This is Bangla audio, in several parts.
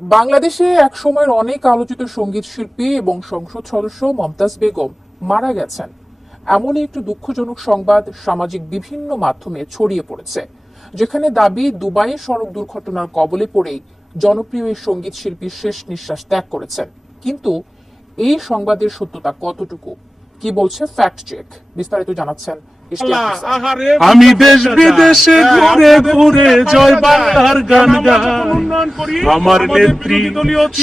বাংলাদেশে এক সময়ের অনেক আলোচিত সংগীত শিল্পী এবং সংসদ সদস্য মমতাজ বেগম মারা গেছেন। এমনই একটি দুঃখজনক সংবাদ সামাজিক বিভিন্ন মাধ্যমে ছড়িয়ে পড়েছে, যেখানে দাবি, দুবাইয়ে সড়ক দুর্ঘটনার কবলে পড়েই জনপ্রিয় এই সংগীত শিল্পী শেষ নিঃশ্বাস ত্যাগ করেছেন। কিন্তু এই সংবাদের সত্যতা কতটুকু? কি বলছে ফ্যাক্ট চেক বিস্তারিত জানাচ্ছেন। আমি দেশ বিদেশে ঘুরে ঘুরে জয় বাংলার গান গাই। আমার নেত্রী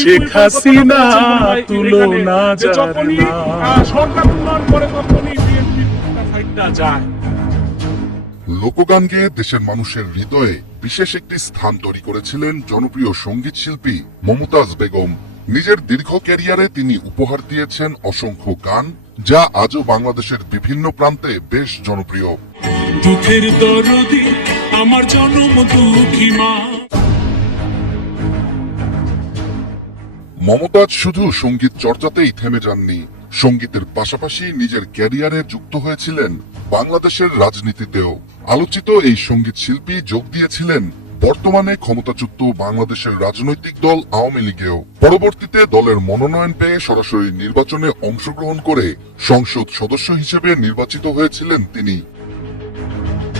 শেখ হাসিনা যায় না। সরকার উন্নয়ন করে তখনই যায়। লোকগান গেয়ে দেশের মানুষের হৃদয়ে বিশেষ একটি স্থান তৈরি করেছিলেন জনপ্রিয় সংগীত শিল্পী মমতাজ বেগম। নিজের দীর্ঘ ক্যারিয়ারে তিনি উপহার দিয়েছেন অসংখ্য গান যা আজও বাংলাদেশের বিভিন্ন প্রান্তে বেশ জনপ্রিয়। দুঃখের দরদি আমার জন্ম দুঃখী মা। মমতাজ শুধু সংগীত চর্চাতেই থেমে যাননি সঙ্গীতের পাশাপাশি নিজের ক্যারিয়ারে যুক্ত হয়েছিলেন বাংলাদেশের রাজনীতিতেও। আলোচিত এই সংগীত শিল্পী যোগ দিয়েছিলেন বর্তমানে ক্ষমতাচ্যুত বাংলাদেশের রাজনৈতিক দল আওয়ামী লীগেও। পরবর্তীতে দলের মনোনয়ন পেয়ে সরাসরি নির্বাচনে অংশগ্রহণ করে সংসদ সদস্য হিসেবে নির্বাচিত হয়েছিলেন তিনি।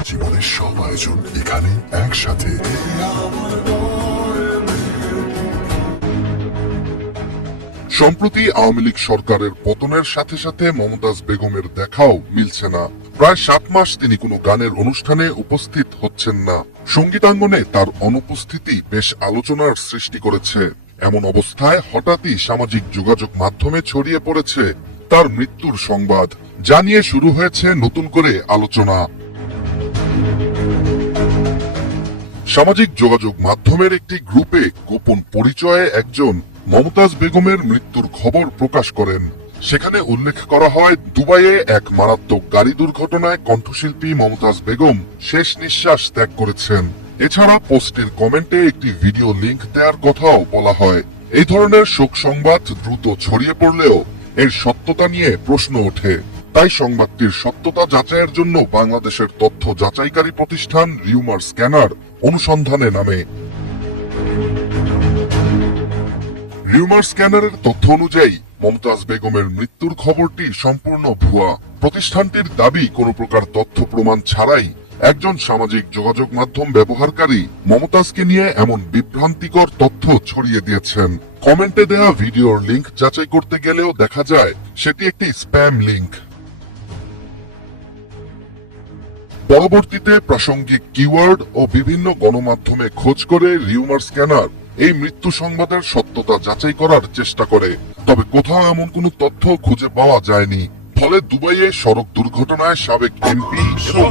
জীবনের সব আয়োজন এখানে একসাথে। সম্প্রতি আওয়ামী লীগ সরকারের পতনের সাথে সাথে মমতাজ বেগমের দেখাও মিলছে না। প্রায় সাত মাস তিনি কোনো গানের অনুষ্ঠানে উপস্থিত হচ্ছেন না। সঙ্গীতাঙ্গনে তার অনুপস্থিতি বেশ আলোচনার সৃষ্টি করেছে। এমন অবস্থায় হঠাৎই সামাজিক যোগাযোগ মাধ্যমে ছড়িয়ে পড়েছে তার মৃত্যুর সংবাদ। জানিয়ে শুরু হয়েছে নতুন করে আলোচনা। সামাজিক যোগাযোগ মাধ্যমের একটি গ্রুপে গোপন পরিচয়ে একজন মমতাজ বেগমের মৃত্যুর খবর প্রকাশ করেন। সেখানে উল্লেখ করা হয়, দুবাইয়ে এক মারাত্মক গাড়ি দুর্ঘটনায় কণ্ঠশিল্পী মমতাজ বেগম শেষ নিঃশ্বাস ত্যাগ করেছেন। এছাড়া পোস্টের কমেন্টে একটি ভিডিও লিংক দেওয়ার কথাও বলা হয়। এই ধরনের শোক সংবাদ দ্রুত ছড়িয়ে পড়লেও এর সত্যতা নিয়ে প্রশ্ন ওঠে। তাই সংবাদটির সত্যতা যাচাইয়ের জন্য বাংলাদেশের তথ্য যাচাইকারী প্রতিষ্ঠান রিউমার স্ক্যানার অনুসন্ধানে নামে। রিউমার স্ক্যানারের তথ্য অনুযায়ী, মমতাজ বেগমের মৃত্যুর খবরটি সম্পূর্ণ ভুয়া। প্রতিষ্ঠানটির দাবি, কোনো প্রকার তথ্য প্রমাণ ছাড়াই একজন সামাজিক যোগাযোগ মাধ্যম ব্যবহারকারী মমতাজকে নিয়ে এমন বিভ্রান্তিকর তথ্য ছড়িয়ে দিয়েছেন। কমেন্টে দেয়া ভিডিওর লিংক যাচাই করতে গেলেও দেখা যায়, সেটি একটি স্প্যাম লিংক। পরবর্তীতে প্রাসঙ্গিক কিওয়ার্ড ও বিভিন্ন গণমাধ্যমে খোঁজ করে রিউমার স্ক্যানার এই মৃত্যু সংবাদের সত্যতা যাচাই করার চেষ্টা করে। তবে কোথাও এমন কোনো তথ্য খুঁজে পাওয়া যায়নি। ফলে দুবাইয়ে সড়ক দুর্ঘটনায় সাবেক এমপি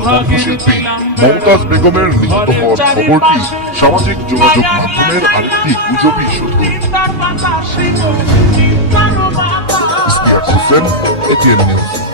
কণ্ঠশিল্পী মমতাজ বেগমের নিহত হওয়ার খবরটি সামাজিক যোগাযোগ মাধ্যমের আরেকটি গুজবই শুধু। ATN news